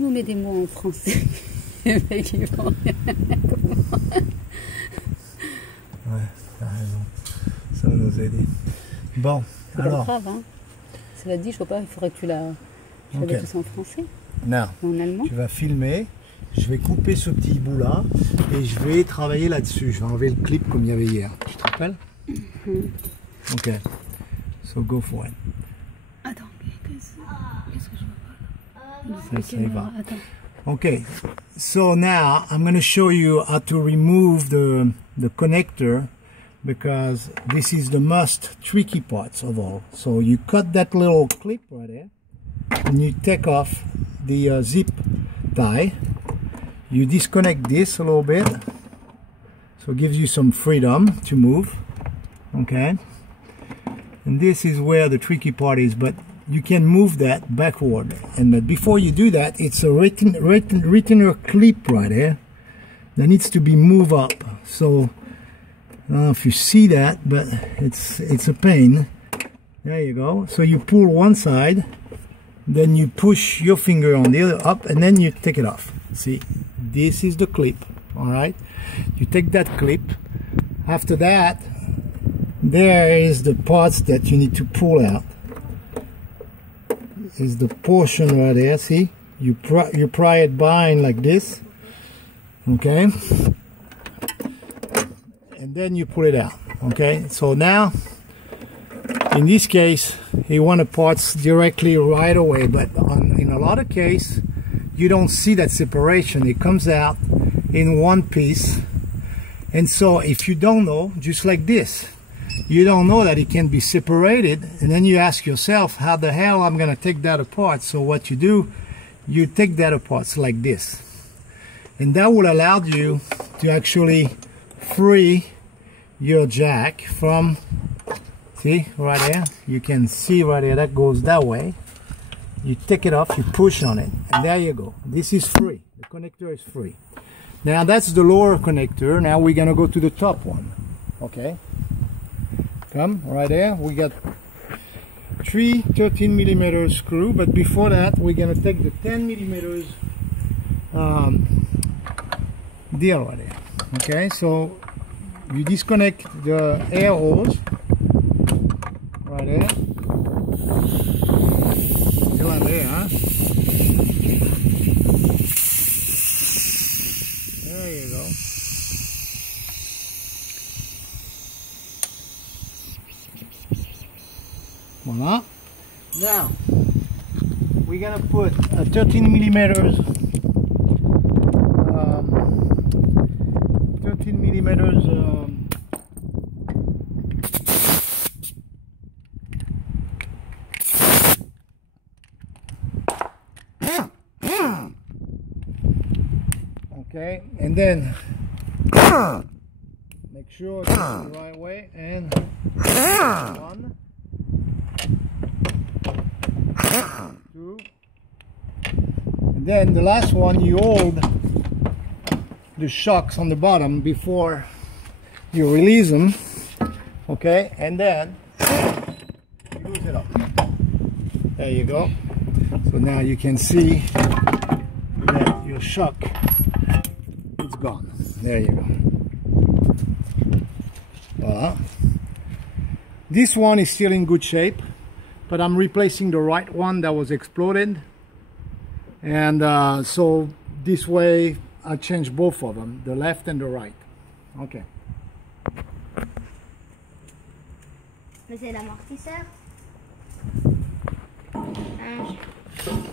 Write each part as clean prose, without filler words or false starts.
nous met des mots en français. Les mecs, ils vont rien. Ouais, t'as raison. Ça va nous aider. Bon, c'est alors. pas grave, hein. Cela dit, je vois pas, il faudrait que tu la... Je vais tout ça en français. Non. En allemand. Tu vas filmer. Je vais couper ce petit bout là et je vais travailler là-dessus. Je vais enlever le clip comme il y avait hier. Tu te rappelles? Ok. So go for it. Attends, qu'est-ce que je vois pas là? Ça y va. Attends. Okay, so now I'm going to show you how to remove the connector, because this is the most tricky parts of all. So you cut that little clip right there and you take off the zip tie. You disconnect this a little bit, so it gives you some freedom to move. Okay, and this is where the tricky part is, but you can move that backward. And but before you do that, it's a retainer clip right there that needs to be moved up. So I don't know if you see that, but it's a pain. There you go. So you pull one side, then you push your finger on the other up, and then you take it off. See, this is the clip. All right, you take that clip. After that, there is the parts that you need to pull out. Is the portion right there. See, you pry it behind like this, okay, and then you pull it out. Okay, so now in this case you want the parts directly right away, but in a lot of cases you don't see that separation. It comes out in one piece, and so if you don't know, just like this, you don't know that it can be separated, and then you ask yourself, how the hell I'm going to take that apart? So what you do, you take that apart like this, and that will allow you to actually free your jack from, see right there, you can see right there, that goes that way. You take it off, you push on it, and there you go. This is free. The connector is free. Now that's the lower connector. Now we're going to go to the top one. Okay, come right there. We got 3 13mm screw, but before that we're going to take the 10mm deal right there. Okay, so you disconnect the air hose right there. Still on there, huh? There you go. Voila. Now we're gonna put a 13mm 13mm okay, and then make sure it's the right way, and 1, 2, and then the last one you hold the shocks on the bottom before you release them, okay, and then you lose it up. There you go. So now you can see that your shock is gone. There you go. Voila. This one is still in good shape, but I'm replacing the right one that was exploded, and so this way I change both of them, the left and the right. Okay. Mais c'est l'amortisseur.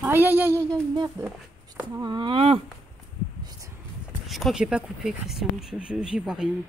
Aïe aïe aïe aïe aïe, merde. Putain. Putain. Je crois que j'ai pas coupé, Christian, j'y vois rien.